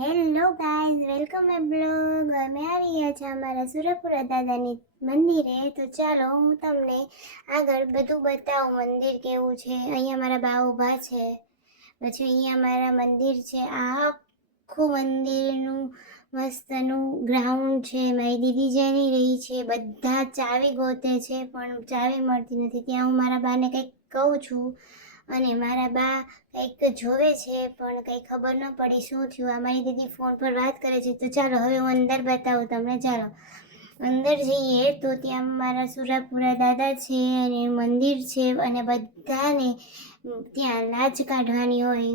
Hello guys, welcome my blog. અમે આવી ગયા છે અમારા સુરપુરા દાદાની મંદિરે. તો ચાલો હું તમને આગળ બધું બતાવું મંદિર કેવું છે. અહીંયા મારા બા ઊભા છે, પછી અહીંયા મારા મંદિર છે. આ આખું મંદિરનું મસ્તનું ગ્રાઉન્ડ છે. મારી દીદી જઈ રહી છે, બધા ચાવી ગોતે છે પણ ચાવી મળતી નથી. ત્યાં હું મારા બાને કંઈક કહું છું અને મારા બા કંઈક જોવે છે પણ કંઈ ખબર ન પડી શું થયું. અમારી દીદી ફોન પર વાત કરે છે. તો ચાલો હવે હું અંદર બતાવું તમને. ચાલો અંદર જઈએ તો ત્યાં મારા સુરાપુરા દાદા છે અને મંદિર છે અને બધાને ત્યાં લાજ કાઢવાની હોય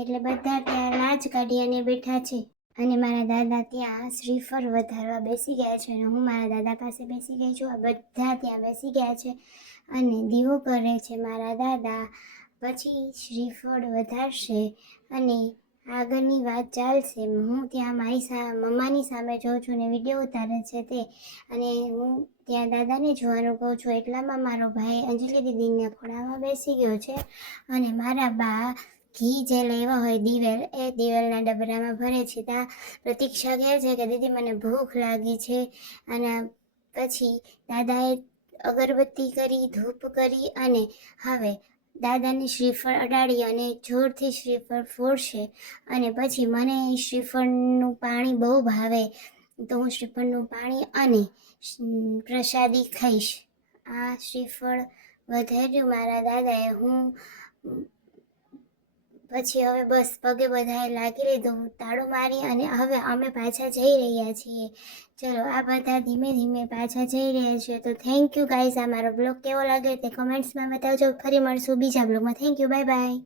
એટલે બધા ત્યાં લાજ કાઢી અને બેઠા છે. અને મારા દાદા ત્યાં શ્રીફળ વધારવા બેસી ગયા છે અને હું મારા દાદા પાસે બેસી ગઈ છું. આ બધા ત્યાં બેસી ગયા છે અને દીવો કરે છે મારા દાદા. પછી શ્રીફળ વધારશે અને આગળની વાત ચાલશે. હું ત્યાં મારી મમ્માની સામે જોઉં છું ને વિડીયો ઉતારે છે તે, અને હું ત્યાં દાદાને જોવાનું કહું છું. એટલામાં મારો ભાઈ અંજલિ દીદીને ખોળામાં બેસી ગયો છે અને મારા બા ઘી જે લેવા હોય દિવેલ, એ દિવેલના ડબરામાં ભરે છે. ત્યાં પ્રતીક્ષા કહે છે કે દીદી મને ભૂખ લાગી છે. અને પછી દાદાએ અગરબત્તી કરી, ધૂપ કરી અને હવે દાદાને શ્રીફળ અડાડી અને જોરથી શ્રીફળ ફોડશે. અને પછી મને શ્રીફળનું પાણી બહુ ભાવે તો હું શ્રીફળનું પાણી અને પ્રસાદી ખાઈશ. આ શ્રીફળ વધાર્યું મારા દાદાએ. હું પછી હવે બસ પગે બધાએ લાગી લીધું, તાળો મારી અને હવે અમે પાછા જઈ રહ્યા છીએ. ચલો આ બધા ધીમે ધીમે પાછા જઈ રહ્યા છે. તો થેન્ક યુ ગાઈઝ. આ મારો બ્લોગ કેવો લાગે તે કમેન્ટ્સમાં બતાવજો. ફરી મળશું બીજા બ્લોગમાં. Thank you, bye bye.